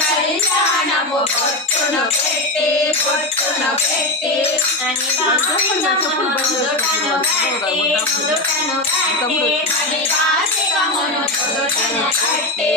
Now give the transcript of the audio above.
కళ్యాణము బొట్టును పెట్టి అని భావించమును నుదుటను కట్టి అని కార్తీకమును నుదుటను కట్టి